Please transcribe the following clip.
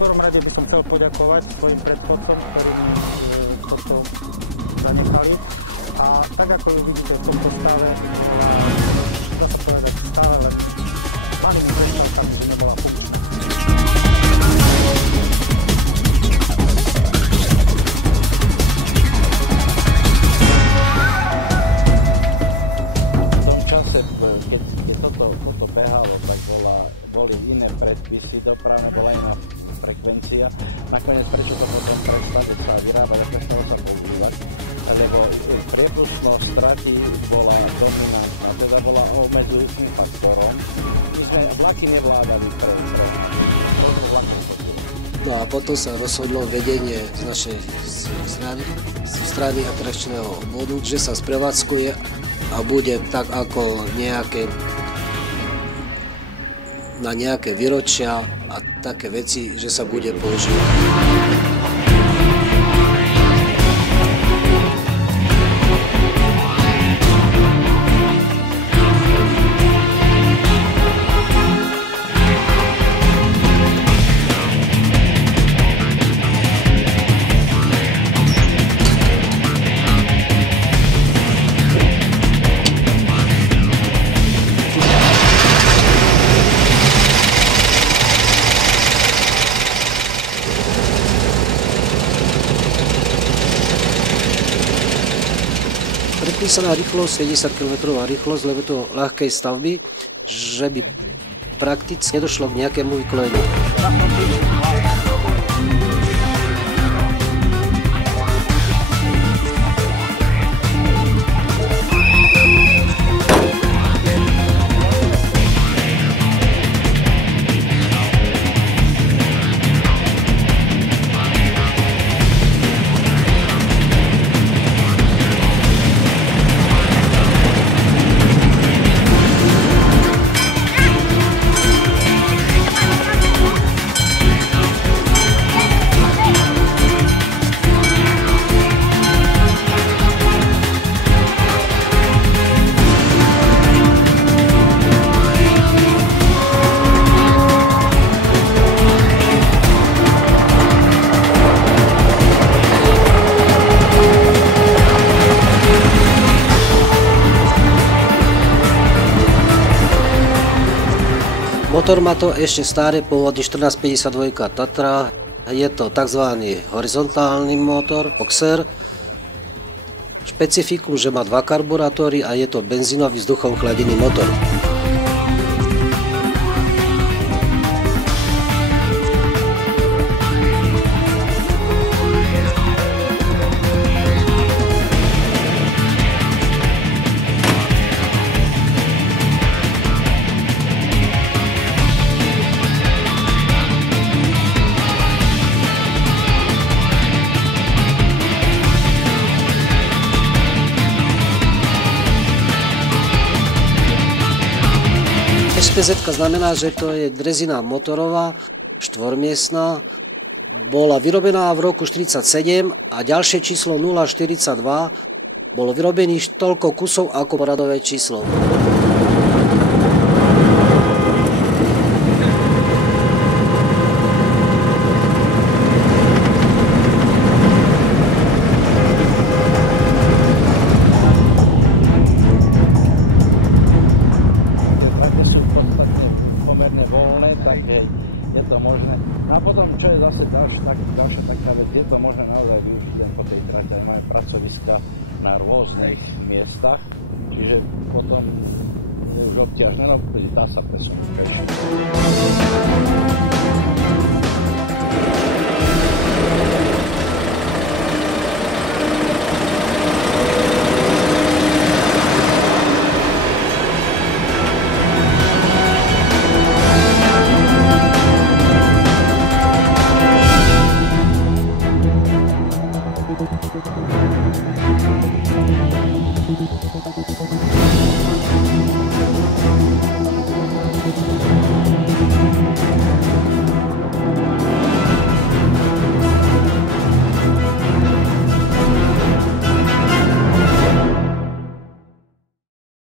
prvom rade by som chcel poďakovať svojim predchodcom, ktorí mi toto zanechali. A tak ako ju vidíte v tomto stave, dá sa povedať stále len malým prestávkami, že nebola funkčná. V tom čase, keď toto behalo, tak boli iné predpisy dopravné, bola iná frekvencia. Nakoniec prečo to potom prestalo sa vyrábať a prestalo sa používať? Lebo priepustnosť straty bola dominantná, teda bola obmedzujúcim faktorom. My sme vlaky nevládali pre No a potom sa rozhodlo vedenie z našej strany atrakčného obvodu, že sa sprevádzkuje a bude tak ako na nejaké výročia a také veci, že sa bude používať. Predpísaná rýchlosť 70 km rýchlosť, lebo to ľahkej stavby, že by prakticky nedošlo k nejakému vykoleniu. Motor má to ešte staré, pôvodný 1452 Tatra. Je to tzv. Horizontálny motor, boxer. Špecifikum, že má dva karburátory a je to benzínový vzduchom chladený motor. SPZ znamená, že to je drezina motorová, štvormiestna, bola vyrobená v roku 1947 a ďalšie číslo 042 bolo vyrobených toľko kusov ako poradové číslo. Je to možné. No a potom, čo je zase ďalšia taká vec, je to možné naozaj využiť len po tej trate. Máme pracoviska na rôznych miestach, čiže potom je už obťažné, no dá sa presunúť.